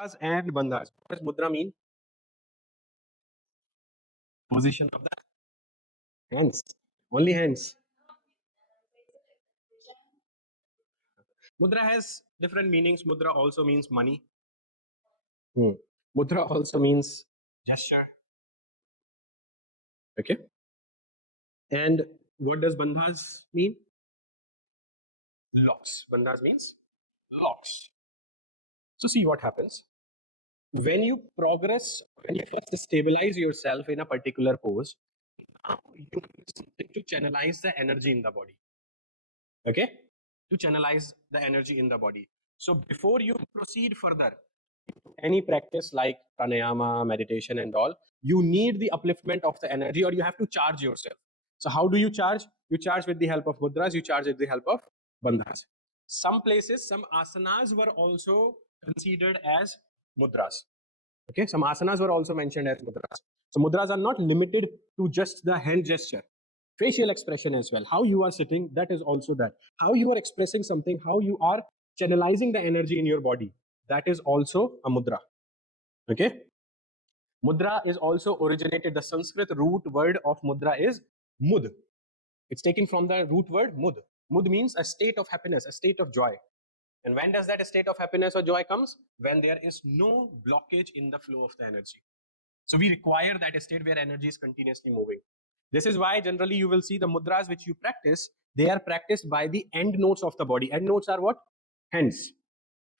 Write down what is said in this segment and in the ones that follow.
Mudras and bandhas. What does mudra mean? Position of the hands. Only hands. Mudra has different meanings. Mudra also means money. Mudra also means gesture. Okay. And what does bandhas mean? Locks. Bandhas means locks. So see what happens. When you progress, when you first stabilize yourself in a particular pose, now you use something to channelize the energy in the body. Okay? To channelize the energy in the body. So before you proceed further, any practice like pranayama, meditation and all, you need the upliftment of the energy, or you have to charge yourself. So how do you charge? You charge with the help of mudras, you charge with the help of bandhas. Some places, some asanas were also considered as mudras. Okay, some asanas were also mentioned as mudras. So mudras are not limited to just the hand gesture. Facial expression as well. How you are sitting, that is also that. How you are expressing something, how you are channelizing the energy in your body, that is also a mudra. Okay. Mudra is also originated, the Sanskrit root word of mudra is mud. It's taken from the root word mud. Mud means a state of happiness, a state of joy. And when does that state of happiness or joy comes? When there is no blockage in the flow of the energy. So we require that state where energy is continuously moving. This is why generally you will see the mudras which you practice, they are practiced by the end nodes of the body. End nodes are what? Hands,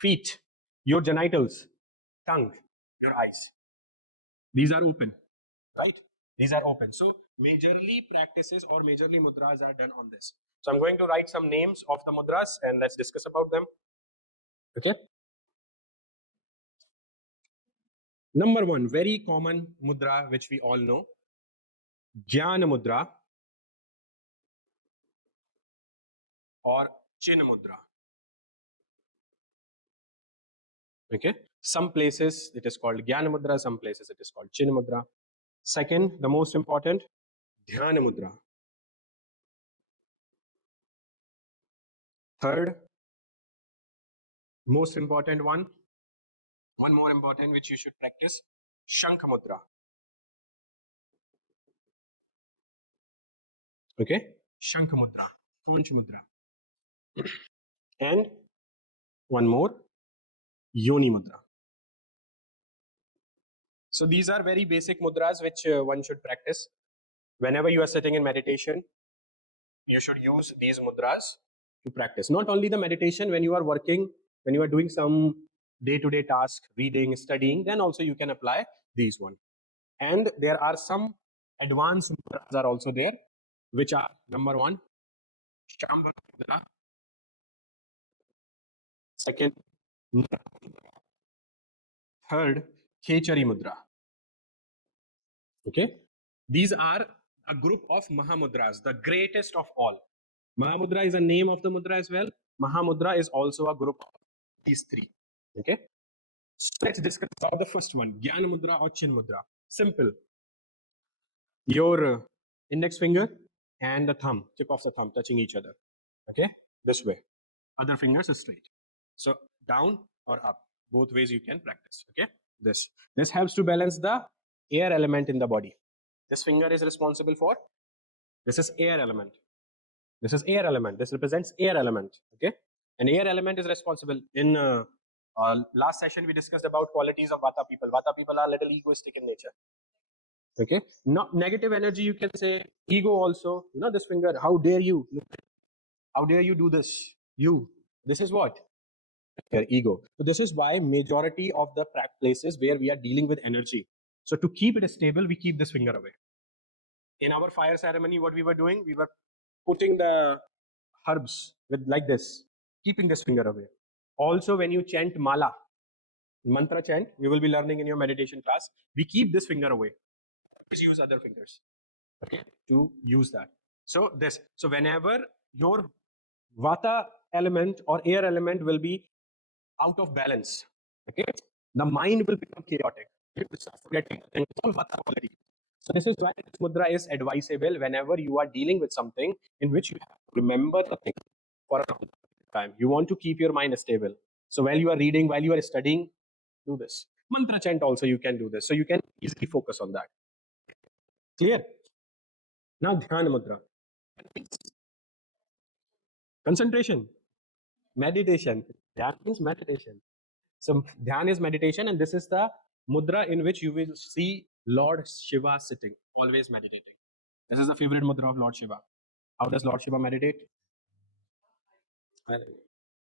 feet, your genitals, tongue, your eyes. These are open, right? These are open. So majorly practices or majorly mudras are done on this. So I'm going to write some names of the mudras and let's discuss about them. Okay. Number one, very common mudra which we all know, gyanmudra or chin mudra. Okay. Some places it is called gyanmudra, some places it is called chin mudra. Second, the most important, dhyan mudra. Third, most important one more important which you should practice, shankh mudra. Okay, shankh mudra, conch mudra. And one more, yoni mudra. So these are very basic mudras which one should practice. Whenever you are sitting in meditation, you should use these mudras to practice. Not only the meditation, when you are working, when you are doing some day-to-day task, reading, studying, then also you can apply these one. And there are some advanced mudras are also there, which are number one, Shambhala mudra. Second, third, Khechari mudra. Okay, these are a group of Mahamudras, the greatest of all. Mahamudra is a name of the mudra as well. Mahamudra is also a group of these three. Okay, so let's discuss about the first one, Gyan mudra or Chin mudra. Simple. Your index finger and the thumb, tip of the thumb touching each other. Okay, this way. Other fingers is straight. So down or up, both ways you can practice. Okay, this helps to balance the air element in the body. This finger is responsible for, this is air element. This is air element. This represents air element. Okay, and air element is responsible. In last session we discussed about qualities of Vata people. Vata people are a little egoistic in nature. Okay, not negative energy. You can say ego also. You know, this finger. How dare you? How dare you do this? You. This is what? Your ego. So this is why majority of the places where we are dealing with energy. So to keep it stable, we keep this finger away. In our fire ceremony, what we were doing, we were putting the herbs with like this, keeping this finger away. Also, when you chant mala, mantra chant, we will be learning in your meditation class, we keep this finger away. Please use other fingers, okay, to use that. So this, so whenever your vata element or air element will be out of balance, okay, the mind will become chaotic. It will start forgetting things, all vata quality. So this is why this mudra is advisable whenever you are dealing with something in which you have to remember the thing for a time. You want to keep your mind stable. So while you are reading, while you are studying, do this. Mantra chant also you can do this. So you can easily focus on that. Clear? Now Dhyana Mudra. Concentration. Meditation. Dhyan means meditation. So Dhyan is meditation, and this is the mudra in which you will see Lord Shiva sitting, always meditating. This is the favorite mudra of Lord Shiva. How does Lord Shiva meditate?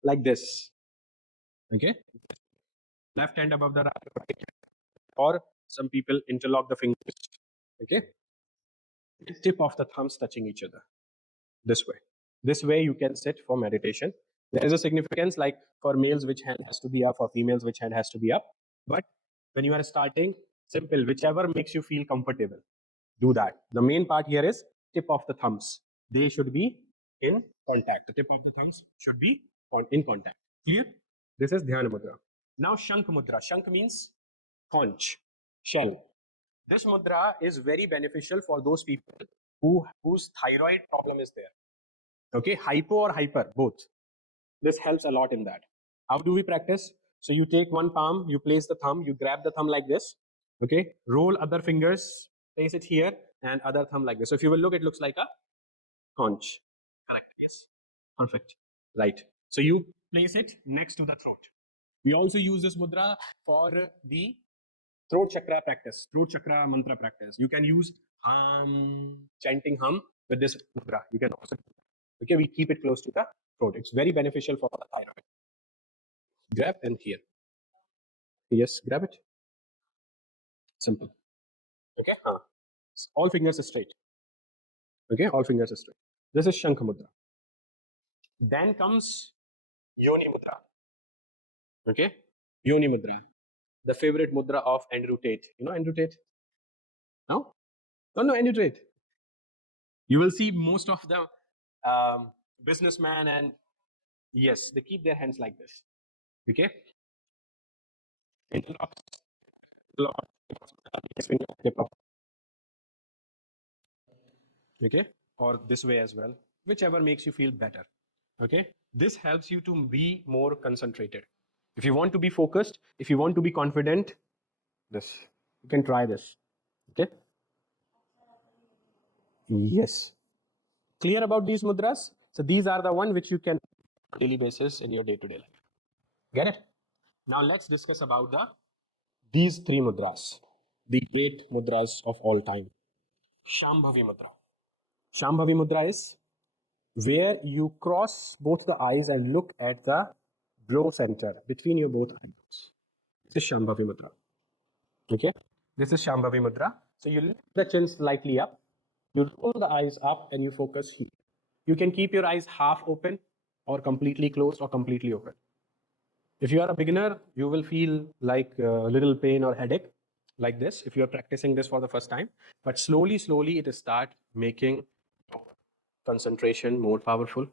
Like this. Okay? Left hand above the right hand. Or some people interlock the fingers. Okay? The tip of the thumbs touching each other. This way. This way you can sit for meditation. There is a significance like for males, which hand has to be up, for females, which hand has to be up. But when you are starting, simple, whichever makes you feel comfortable, do that. The main part here is tip of the thumbs. They should be in contact. The tip of the thumbs should be in contact. Clear? This is Dhyana Mudra. Now Shank Mudra. Shank means conch, shell. This mudra is very beneficial for those people whose thyroid problem is there. Okay, hypo or hyper, both. This helps a lot in that. How do we practice? So you take one palm, you place the thumb, you grab the thumb like this. Okay, roll other fingers, place it here, and other thumb like this. So if you will look, it looks like a conch. Correct. Yes. Perfect. Right. So you place it next to the throat. We also use this mudra for the throat chakra practice, throat chakra mantra practice. You can use chanting hum with this mudra. You can also, okay, we keep it close to the throat. It's very beneficial for the thyroid. Grab and here. Yes, grab it. Simple. Okay, all fingers are straight. Okay, all fingers are straight. This is Shankha Mudra. Then comes Yoni Mudra. Okay, Yoni Mudra, the favorite mudra of Andrew Tate. You know Andrew Tate? No? No, Andrew Tate. You will see most of the businessmen and yes, they keep their hands like this. Okay? Okay? Or this way as well. Whichever makes you feel better. Okay? This helps you to be more concentrated. If you want to be focused, if you want to be confident, this. You can try this. Okay? Yes. Clear about these mudras? So these are the one which you can on a daily basis in your day-to-day life. Get it? Now let's discuss about these three mudras, the great mudras of all time. Shambhavi Mudra. Shambhavi Mudra is where you cross both the eyes and look at the brow center between your both eyebrows. This is Shambhavi Mudra. Okay? This is Shambhavi Mudra. So you lift the chin slightly up, you roll the eyes up and you focus here. You can keep your eyes half open or completely closed or completely open. If you are a beginner, you will feel like a little pain or headache like this if you are practicing this for the first time. But slowly, it will start making concentration more powerful.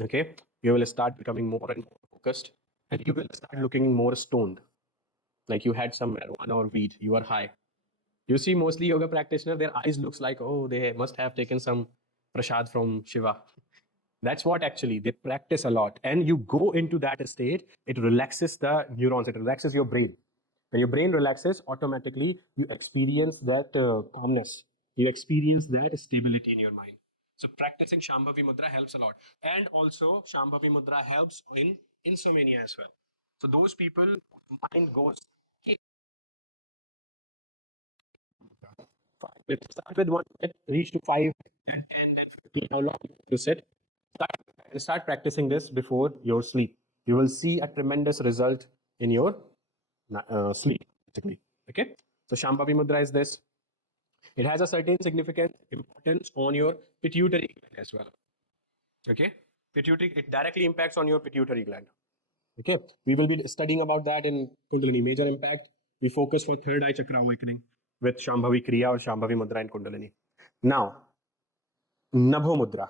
Okay, you will start becoming more and more focused, and you will start looking more stoned, like you had some marijuana or weed. You are high. You see, mostly yoga practitioners, their eyes looks like, oh, they must have taken some prasad from Shiva. That's what actually they practice a lot, and you go into that state. It relaxes the neurons. It relaxes your brain. When your brain relaxes, automatically you experience that calmness. You experience that stability in your mind. So practicing Shambhavi Mudra helps a lot. And also Shambhavi Mudra helps in insomnia as well. So those people, mind goes, start with 1 minute, reach to 5, and 10, and 15, how long you sit. Start practicing this before your sleep. You will see a tremendous result in your sleep, basically. Okay? So Shambhavi Mudra is this. It has a certain significant importance on your pituitary gland as well. Okay? Pituitary, it directly impacts on your pituitary gland. Okay? We will be studying about that in Kundalini, major impact. We focus for third eye chakra awakening with Shambhavi Kriya or Shambhavi Mudra in Kundalini. Now, Nabho Mudra.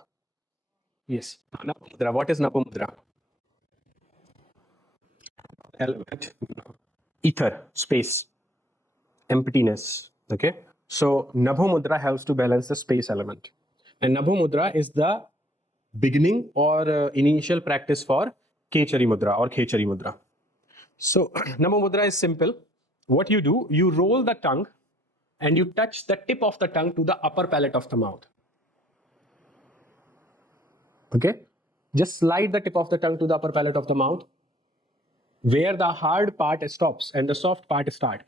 Yes, Nabho Mudra. What is Nabho Mudra? Element, ether, space, emptiness. Okay? So Nabho Mudra helps to balance the space element. And Nabho Mudra is the beginning or initial practice for Kechari Mudra or Khechari Mudra. So Namo Mudra is simple. What you do, you roll the tongue and you touch the tip of the tongue to the upper palate of the mouth. Okay? Just slide the tip of the tongue to the upper palate of the mouth, where the hard part stops and the soft part starts.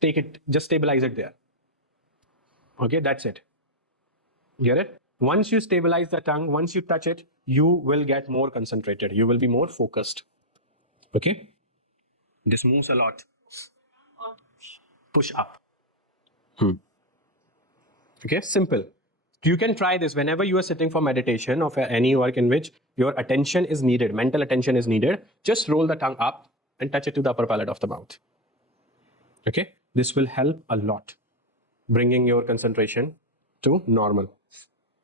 Take it, just stabilize it there. Okay, that's it. Get it? Once you stabilize the tongue, once you touch it, you will get more concentrated. You will be more focused. Okay? This moves a lot. Push up. Okay, simple. You can try this whenever you are sitting for meditation or for any work in which your attention is needed, mental attention is needed. Just roll the tongue up and touch it to the upper palate of the mouth. Okay, this will help a lot, bringing your concentration to normal.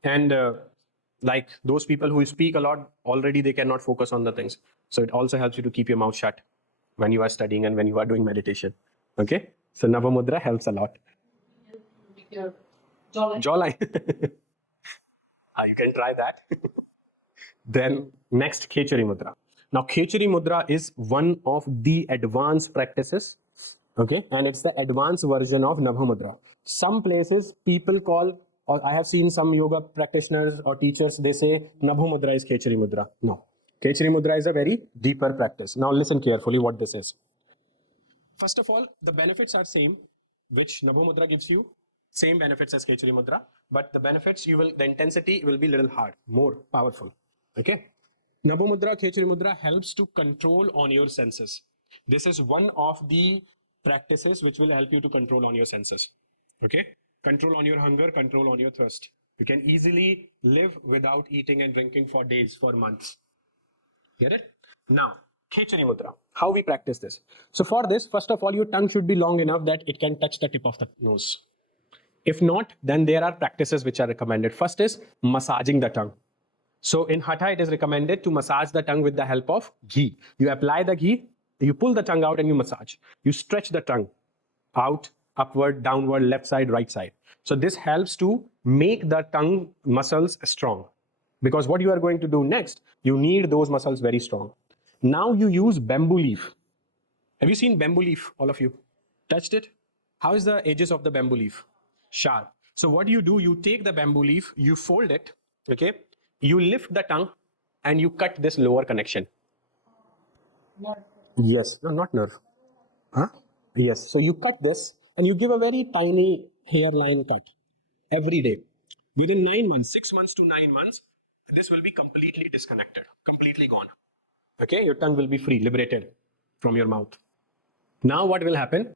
And like those people who speak a lot, already they cannot focus on the things. So it also helps you to keep your mouth shut when you are studying and when you are doing meditation. Okay, so Navamudra helps a lot. Jawline. You can try that. Then next, Khechari Mudra. Now, Khechari Mudra is one of the advanced practices. Okay, and it's the advanced version of Nabha Mudra. Some places people call, or I have seen some yoga practitioners or teachers, they say Nabha Mudra is Khechari Mudra. No, Khechari Mudra is a very deeper practice. Now, listen carefully what this is. First of all, the benefits are same, which Nabha Mudra gives you. Same benefits as Khechari Mudra, but the benefits the intensity will be little hard, more powerful. Okay. Nabha Mudra, Khechari Mudra helps to control on your senses. This is one of the practices which will help you to control on your senses. Okay. Control on your hunger, control on your thirst. You can easily live without eating and drinking for days, for months. Get it? Now, Khechari Mudra. How we practice this? So for this, first of all, your tongue should be long enough that it can touch the tip of the nose. If not, then there are practices which are recommended. First is massaging the tongue. So in Hatha, it is recommended to massage the tongue with the help of ghee. You apply the ghee, you pull the tongue out and you massage. You stretch the tongue out, upward, downward, left side, right side. So this helps to make the tongue muscles strong. Because what you are going to do next, you need those muscles very strong. Now you use bamboo leaf. Have you seen bamboo leaf, all of you? Touched it? How is the edges of the bamboo leaf? Sharp. So what do, you take the bamboo leaf, you fold it, okay? You lift the tongue and you cut this lower connection. Yes, no, not nerve. Huh? Yes, so you cut this and you give a very tiny hairline cut every day. Within 9 months, 6 months to 9 months, this will be completely disconnected, completely gone. Okay, your tongue will be free, liberated from your mouth. Now what will happen?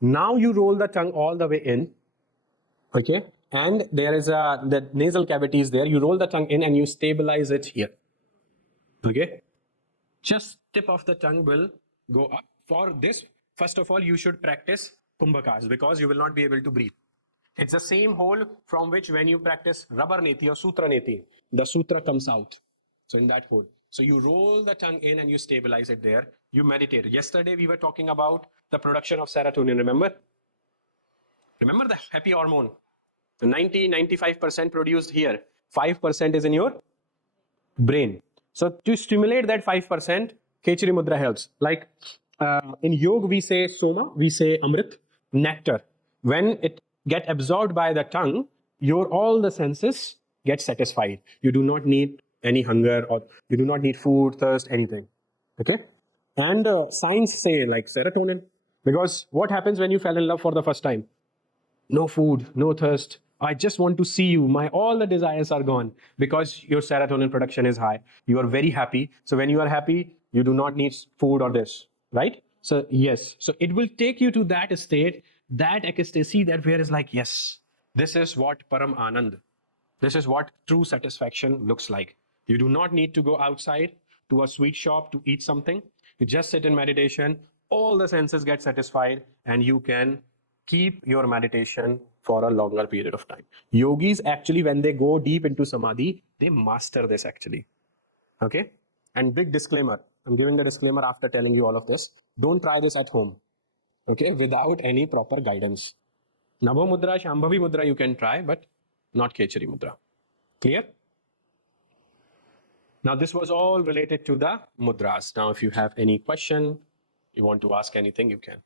Now you roll the tongue all the way in, okay? And there is the nasal cavity is there. You roll the tongue in and you stabilize it here, okay? Just tip of the tongue will go up. For this, first of all, you should practice Kumbhakas because you will not be able to breathe. It's the same hole from which when you practice Rabar Neti or Sutra Neti, the sutra comes out. So in that hole. So you roll the tongue in and you stabilize it there. You meditate. Yesterday we were talking about the production of serotonin, remember? Remember the happy hormone? 95% produced here. 5% is in your brain. So to stimulate that 5%, Khechari Mudra helps. Like in yoga, we say soma, we say amrit, nectar. When it get absorbed by the tongue, your all the senses get satisfied. You do not need any hunger or you do not need food, thirst, anything. Okay? And science say like serotonin. Because what happens when you fell in love for the first time? No food, no thirst. I just want to see you. All the desires are gone because your serotonin production is high. You are very happy. So when you are happy, you do not need food or this, right? So yes, so it will take you to that state, that ecstasy, that where is like, yes, this is what Param Anand. This is what true satisfaction looks like. You do not need to go outside to a sweet shop to eat something. You just sit in meditation, all the senses get satisfied, and you can keep your meditation for a longer period of time. Yogis actually, when they go deep into samadhi, they master this actually. Okay? And big disclaimer, I'm giving the disclaimer after telling you all of this. Don't try this at home, okay, without any proper guidance. Nabha Mudra, Shambhavi Mudra you can try, but not Khechari Mudra. Clear? Now this was all related to the mudras. Now if you have any question, You want to ask anything, you can.